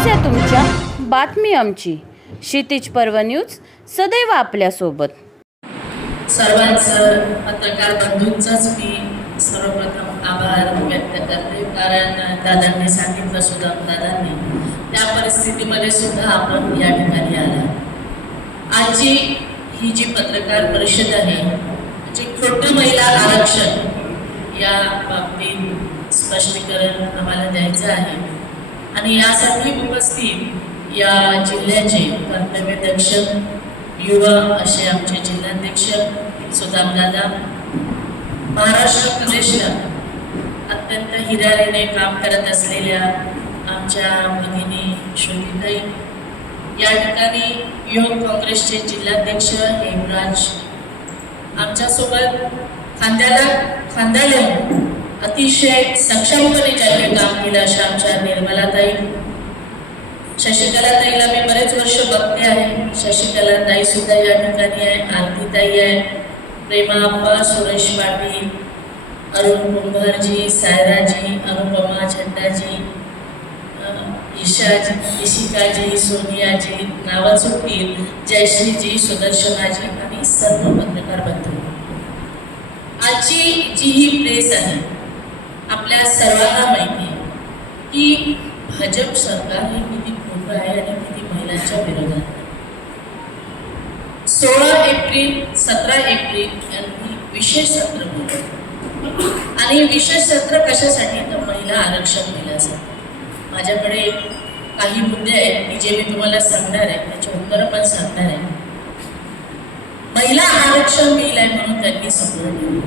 समस्या तुमच्या, बातमी आमची. क्षितिज पर्व न्यूज सदैव आपल्यासोबत. सर्वांचं पत्रकार बंधूंचाच मी सर्वप्रथम आभार व्यक्त करते, कारण दादांनी सांगितलं सुद्धा, दादांनी त्या परिस्थितीमध्ये सुद्धा आपण या ठिकाणी आला. आजची ही जी पत्रकार परिषद आहे, म्हणजे खोटं महिला आरक्षण या बाबतीत स्पष्टीकरण आम्हाला द्यायचं आहे. आणि यासाठी उपस्थित या जिल्ह्याचे कर्तव्यदक्ष युवा असे आमचे जिल्हाध्यक्ष सुदामदादा, महाराष्ट्र प्रदेशला अत्यंत हिरारीने काम करत असलेल्या आमच्या भगिनी श्रुतीताई, या ठिकाणी युवक काँग्रेसचे जिल्हाध्यक्ष हेमराज, आमच्यासोबत खांद्याला खांदा लावून अतिशय सक्षमपणे ज्यांनी काम केलं अशा आमच्या निर्मलाताई, शशिकलाताईला मी बरेच वर्ष बघते आहे. शशिकलाताई सुद्धा या ठिकाणी आहे, आरतीताई आहे, प्रेमाप्पा, सुरेश पाटील, अरुण कुंभारजी, सायराजी, अनुपमा झंडाजी, ईशाजी, इशिकाजी, सोनियाजी, नावा चुकील, जयश्रीजी, सुदर्शनाजी आणि सर्व पत्रकार बंधू. आजची जी ही प्रेस आहे, आपल्या सर्वांना माहिती आहे की भाजप सरकार हे किती खोटं आहे आणि किती महिलांच्या विरोधात. 16 एप्रिल 17 एप्रिल यांनी विशेष सत्र बोलवलं आणि विशेष सत्र कशासाठी, तर महिला आरक्षण दिल्यासाठी. माझ्याकडे काही मुद्दे आहेत की जे मी तुम्हाला सांगणार आहे, त्याचे उत्तर पण सांगणार आहे. महिला आरक्षण बिल आहे म्हणून त्यांनी समोर ठेवलं.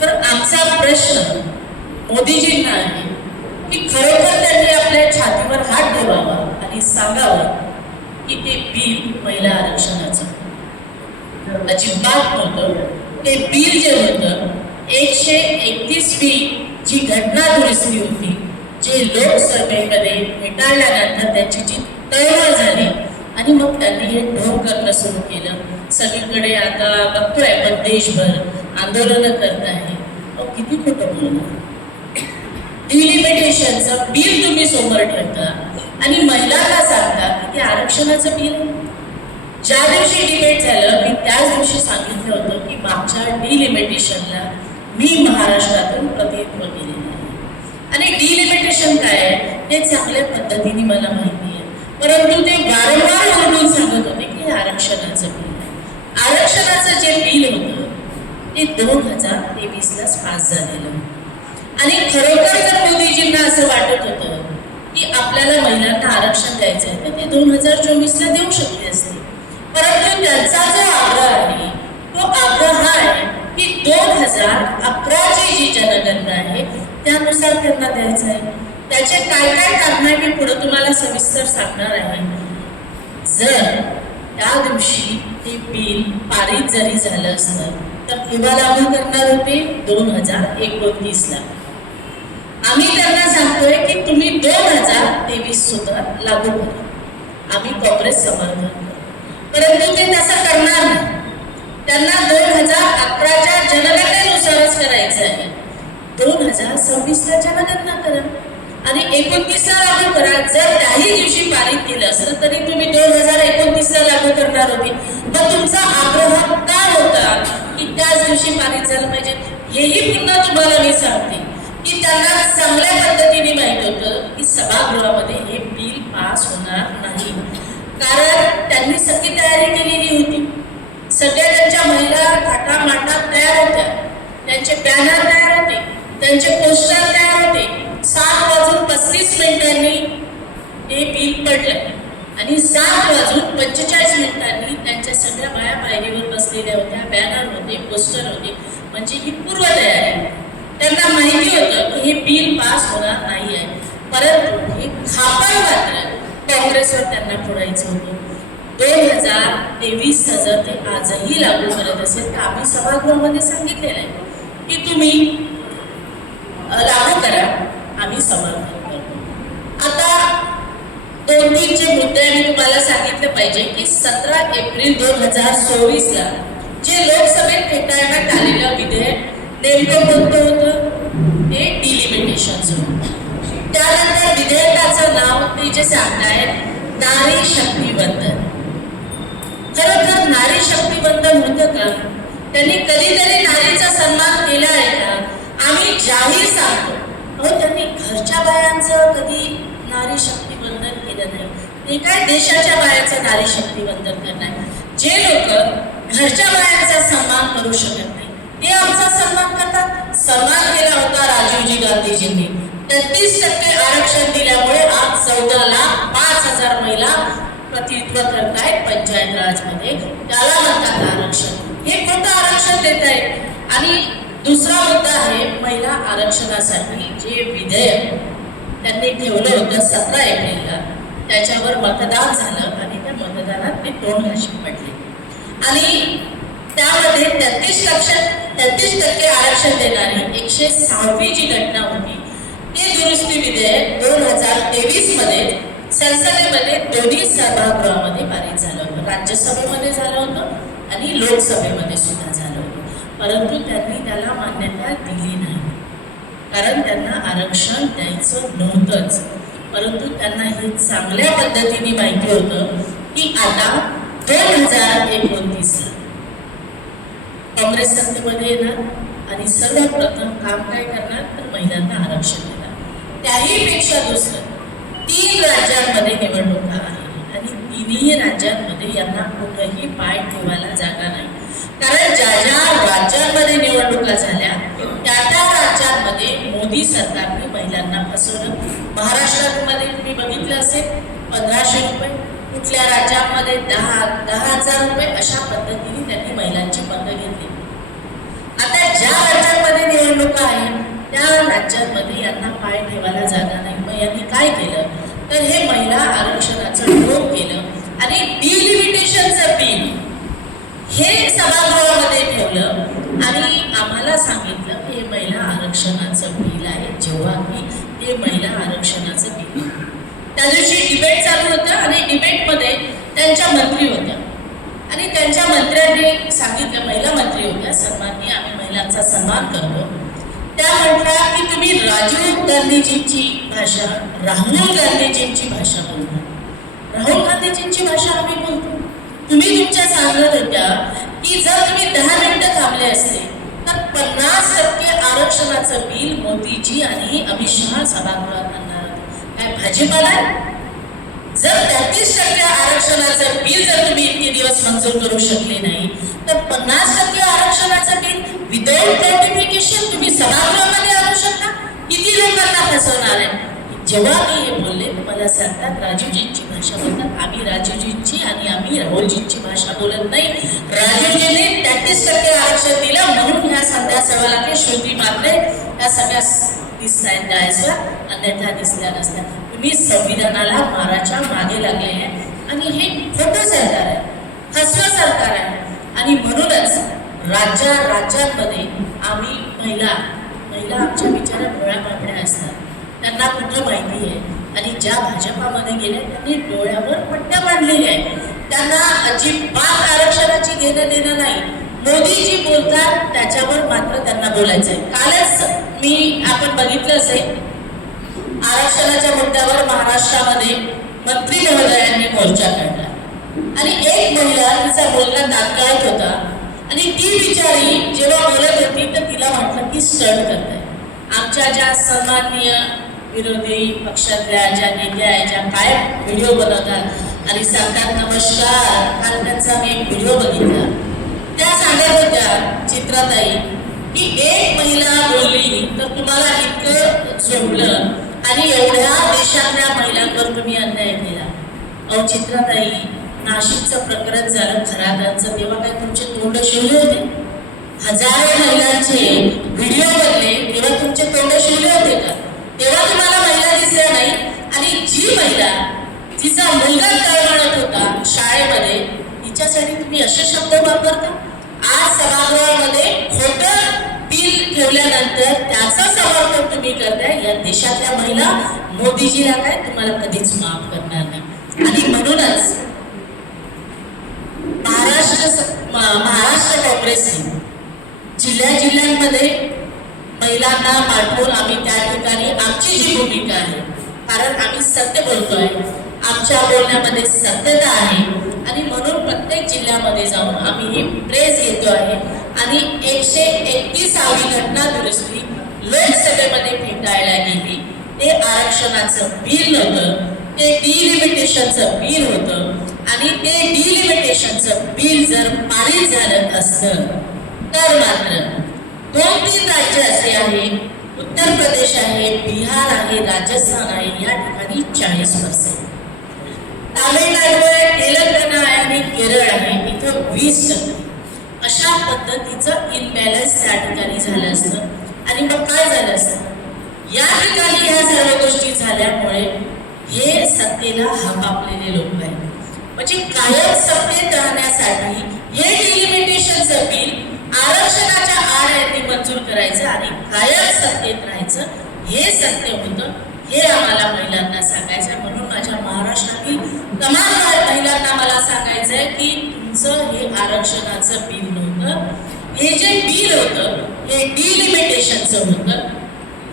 तर आमचा प्रश्न मोदीजींना आहे की खरोखर त्यांनी आपल्या छातीवर हात ठेवावा आणि सांगावं की ते बिल महिला आरक्षणाचं अजिबात नव्हतं. ते बिल जे होतं 131 जी घटना दुरुस्ती होती, जे लोकसभेमध्ये फेटाळल्यानंतर त्याची जी तळमळ झाली आणि मग त्यांनी हे ढोंग करणं सुरू केलं. सगळीकडे आता बघतोय आपण देशभर आंदोलनं करत आहे. किती खोटं बोलणं. डिलिमिटेशनचं बिल तुम्ही समोर ठेवता आणि महिलांना सांगता की ते आरक्षणाचं बिल. ज्या दिवशी डिबेट झालं, मी त्याच दिवशी सांगितलं होतं की मागच्या डिलिमिटेशनला मी महाराष्ट्रातून प्रतिनिधित्व केलेलं आहे आणि डिलिमिटेशन काय आहे ते चांगल्या पद्धतीने मला माहिती आहे. परंतु ते वारंवार म्हणून सांगत होते की हे आरक्षणाचं बिल आहे. आरक्षणाचं जे बिल होतं ते 2023लाच पास झालेलं. आणि खरोखर जर मोदीजींना असं वाटत होतं की आपल्याला महिलांना आरक्षण द्यायचं आहे, तर ते 2024ला देऊ शकले असते. परंतु त्यांचा जो आग्रह आहे तो आग्रह हा आहे की 2011ची जी जनगणना आहे त्यानुसार त्यांना द्यायचं आहे. त्याचे काय काय कारण आहे मी पुढे तुम्हाला सविस्तर सांगणार आहे. जर त्या दिवशी ते बिल पारित जरी झालं असतं तर केव्हा लागू करणार होते, 2029ला. आम्ही त्यांना सांगतोय की तुम्ही 2023 सुद्धा लागू करा. आम्ही काँग्रेस समर्थन करू, परंतु ते तसं करणार नाही. त्यांना 2011च्या जनगणनेनुसारच करायचं आहे. 2026ला जनगणना करा आणि 29ला लागू करा. जर त्याही दिवशी पारित केलं असतं तरी तुम्ही 2029ला लागू करणार होते. पण तुमचा आग्रह का होता की त्याच दिवशी पारित झालं पाहिजे. हेही पुन्हा तुम्हाला मी सांगते की त्यांना चांगल्या पद्धतीने माहित होतं की सभागृहामध्ये हे बिल पास होणार नाही, कारण त्यांनी सगळी तयारी केलेली होती. सगळ्या त्यांच्या महिला थाटामाटात तयार होत्या, त्यांचे बॅनर तयार होते, त्यांचे पोस्टर तयार होते. 7:35 हे बिल पडलं आणि 7:45 त्यांच्या सगळ्या बाया पायरीवर बसलेल्या होत्या, बॅनर होते, पोस्टर होते. म्हणजे ही पूर्वतयारी. त्यांना माहिती होतं की हे बिल पास होणार नाही आहे, परंतु हे खापर मात्र काँग्रेसवर त्यांना फोडायचं होतं. 2023 जर ते आजही लागू करत असेल तर आम्ही सभागृहामध्ये सांगितलेलं आहे की तुम्ही लागू करा, आम्ही समर्थन करतो. आता 2-3 जे मुद्दे मी तुम्हाला सांगितलं पाहिजे की 17 एप्रिल 2024ला जे लोकसभेत फेटाळण्यात आलेलं विधेयक नेमकं कोणतं होतं, ते डिलिमिटेशनचं. त्यानंतर विधेयकाचं नाव ते जे सांगतायत नारी शक्तीवंदन. खरं तर नारी शक्तीवंदन होतं का? त्यांनी कधीतरी नारीचा सन्मान केला आहे का? आम्ही जाहीर सांगतो, अहो त्यांनी घरच्या बायांचं कधी नारी शक्तीवंदन केलं नाही. ते काय देशाच्या बायांचं नारी शक्तीवंदन करणार? जे लोक घरच्या बायांचा सन्मान करू शकत नाही ते आमचा सन्मान करतात. सन्मान केला होता राजीवजी गांधीजींनी. 33% आरक्षण दिल्यामुळे आज 14,05,000 महिला प्रतिनिधित्व करतायत पंचायत राजमध्ये. त्याला म्हणतात आरक्षण. हे खोटं आरक्षण देत आहेत. आणि दुसरा मुद्दा आहे महिला आरक्षणासाठी जे विधेयक त्यांनी ठेवलं होतं 17 एप्रिलला, त्याच्यावर मतदान झालं आणि त्या मतदानात ते तोंड घाशीत पडले. आणि त्यामध्ये 33% आरक्षण देणारी 106वी जी घटना होती ते दुरुस्ती विधेयक 2023 मध्ये संसदेमध्ये दोन्ही सभागृहामध्ये पारित झालं होतं. राज्यसभेमध्ये झालं होतं आणि लोकसभेमध्ये सुद्धा झालं होतं. परंतु त्यांनी त्याला मान्यता दिली नाही, कारण त्यांना आरक्षण द्यायचं नव्हतंच. परंतु त्यांना हे चांगल्या पद्धतीने माहिती होतं की आता 2029 काँग्रेस सत्तेमध्ये येणार आणि सर्वप्रथम काम काय करणार तर महिलांना आरक्षण देणार. त्याही पेक्षा दुसरं 3 राज्यांमध्ये निवडणुका आहे आणि तिन्ही राज्यांमध्ये यांना कुठेही पाय ठेवायला जागा नाही. कारण ज्या ज्या राज्यांमध्ये निवडणुका झाल्या त्या राज्यांमध्ये मोदी सरकारने महिलांना फसवलं. महाराष्ट्रामध्ये तुम्ही बघितलं असेल 1500 रुपये, कुठल्या राज्यांमध्ये 10,000 रुपये, अशा पद्धतीने त्यांनी महिलांची मतं घेतली. आता ज्या राज्यांमध्ये निवडणुका आहेत त्या राज्यांमध्ये यांना पाय ठेवायला जागा नाही. मग यांनी काय केलं तर हे महिला आरक्षणाचं विरोध केलं आणि डिलिमिटेशनचं बिल हे सभागृहामध्ये ठेवलं आणि आम्हाला सांगितलं की हे महिला आरक्षणाचं बिल आहे. जेव्हा की ते महिला आरक्षणाचं बिल त्या दिवशी डिबेट चालू होतं आणि डिबेटमध्ये त्यांच्या मंत्री होत्या आणि त्यांच्या मंत्र्यांनी सांगितलं, महिला मंत्री होत्या, सन्माननीय आम्ही महिलांचा सन्मान करतो. त्या म्हटल्या की तुम्ही राजीव गांधीजींची भाषा राहुल गांधीजींची भाषा बोलता. राहुल गांधीजींची भाषा आम्ही बोलतो. तुम्ही तुमच्या सांगत होत्या की जर तुम्ही 10 मिनिटं थांबले असते तर 50% आरक्षणाचं बिल मोदीजी आणि अमित शहा सभागृहात आणणार होते. काय भाजीपाला? जर 33% आरक्षणाचं बिल जर तुम्ही इतके दिवस मंजूर करू शकले नाही तर 50% आरक्षणाचं बिल विदाउट नोटिफिकेशन तुम्ही सभागृहामध्ये आणू शकता? किती लोकांना फसवणार आहे? जेव्हा मी हे बोलले तर मला सांगतात राजीवजींची भाषा बोलतात. आम्ही राजीवजींची आणि आम्ही राहुलजींची भाषा बोलत नाही. राजीवजींनी 33% आरक्षण दिलं म्हणून ह्या संध्या सवालाने श्रुती मात्र त्या सगळ्या दिसत आहेत डायसवर, अन्यथा दिसल्या नसत्या. तुम्ही संविधानाला माराच्या मागे लागले आहे आणि हे खोटं सरकार आहे, फसवं सरकार आहे. आणि म्हणूनच राज्यांमध्ये आम्ही महिला आमच्या बिचारा डोळ्या पापड्या असतात, त्यांना कुठं माहिती आहे. आणि ज्या भाजपामध्ये गेल्या त्यांनी डोळ्यावर पट्ट्या बांधलेल्या आहेत. त्यांना अजिबात आरक्षणाची घेणं देणं नाही. मोदीजी बोलतात त्याच्यावर मात्र त्यांना बोलायचं आहे. कालच आपण बघितलं असेल आरक्षणाच्या मुद्द्यावर महाराष्ट्रामध्ये मंत्री महोदयांनी मोर्चा काढला आणि एक महिला तिचा बोलणं तात्काळत होता आणि ती बिचारी जेव्हा बोलत होती तर तिला वाटलं की स्टंट करताय. आमच्या ज्या सन्माननीय विरोधी पक्षातल्या ज्या नेत्या आहेत ज्या काय व्हिडिओ बनवतात आणि सांगतात नमस्कार, काल त्यांचा मी एक व्हिडिओ बघितला. त्या सांगत होत्या चित्राताई की एक महिला बोलली तर तुम्हाला इतकं झोपलं आणि एवढ्या देशातल्या महिलांवर तुम्ही अन्याय केला. अहो चित्राताई, नाशिकचं प्रकरण झालं खरातांचं, तेव्हा काय तुमचे तोंड शिवले होते? हजारो महिलांचे व्हिडिओ बनले तेव्हा तुमचे तोंड शिवले होते का? तेव्हा तुम्हाला महिला दिसल्या नाही. आणि जी महिला तिचा मुलगा तळमळत होता शाळेमध्ये तिच्यासाठी तुम्ही असे शब्द वापरता? आज सभागृहामध्ये खोटं बिल ठेवल्यानंतर त्याचं समर्थन तुम्ही करताय. या देशातल्या महिला मोदीजीला काय तुम्हाला कधीच माफ करणार नाही. आणि म्हणूनच महाराष्ट्र काँग्रेसने जिल्ह्यामध्ये महिलांना पाठवून आम्ही त्या ठिकाणी आमची जी भूमिका आहे कारण आम्ही सत्य बोलतोय, आमच्या बोलण्यामध्ये सत्यता आहे आणि म्हणून प्रत्येक जिल्ह्यामध्ये जाऊन आम्ही ही प्रेस घेतो आहे आणि 131वी घटना दुरुस्ती लोकसभेमध्ये फेटाळल्या गेली. ते आरक्षणाचं बिल नव्हतं, ते डिलिमिटेशनचं बिल होतं आणि ते डिलिमिटेशनचं बिल जर पारित झालं असतं तर मात्र 2-3 राज्य असे आहे, उत्तर प्रदेश आहे, बिहार आहे, राजस्थान आहे, या ठिकाणी 40%, तामिळनाडू आहे, तेलंगणा आहे आणि केरळ आहे, इथं 20%. अशा पद्धतीचं इनबॅलन्स त्या ठिकाणी झालं असतं. आणि मग काय झालं असतं, या ठिकाणी ह्या सर्व गोष्टी झाल्यामुळे हे सत्तेला हकापलेले लोक आहेत. म्हणजे कायम सत्तेत राहण्यासाठी हे डिलिमिटेशनचं बिल आरक्षणाच्या आड यांनी मंजूर करायचं आणि कायम सत्तेत राहायचं हे सत्य होतं. हे आम्हाला महिलांना सांगायचं. म्हणून माझ्या महाराष्ट्रातील तमाम महिलांना मला सांगायचं आहे की तुमचं हे आरक्षणाचं बिल नव्हतं, हे जे बिल होतं हे डिलिमिटेशनचं होतं.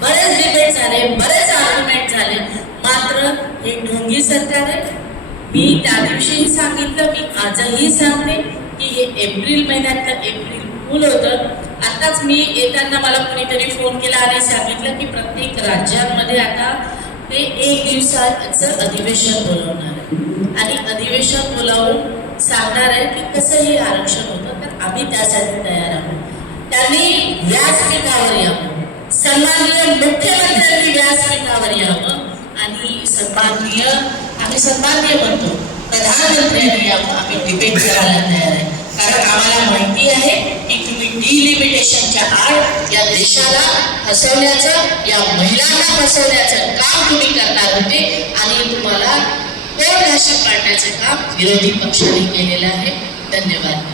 बरेच डिबेट झाले, बरेच आर्ग्युमेंट झाले, मात्र हे ढोंगी सरकार आहे. मी त्या दिवशीही सांगितलं, मी आजही सांगते की हे एप्रिल महिन्यातलं एप्रिल फूल होतं. आताच मी येताना मला कोणीतरी फोन केला आणि सांगितलं की प्रत्येक राज्यांमध्ये आता ते 1 दिवसाचं अधिवेशन बोलवणार आहे आणि अधिवेशन बोलावून सांगणार आहे की कसं हे आरक्षण होतं. तर आम्ही त्यासाठी तयार आहोत. त्यांनी व्यासपीठावर यावं, सन्माननीय मुख्यमंत्र्यांनी व्यासपीठावर यावं आणि आम्ही सन्माननीय म्हणतो प्रधानमंत्र्यांनी यावं. आम्ही डिबेट करायला तयार आहे, कारण आम्हाला माहिती आहे की तुम्ही डिलिमिटेशनच्या आड या देशाला फसवण्याचं, या महिलांना फसवण्याचं काम तुम्ही करणार होते आणि तुम्हाला तोडनाशी पाडण्याचं काम विरोधी पक्षाने केलेलं आहे. धन्यवाद.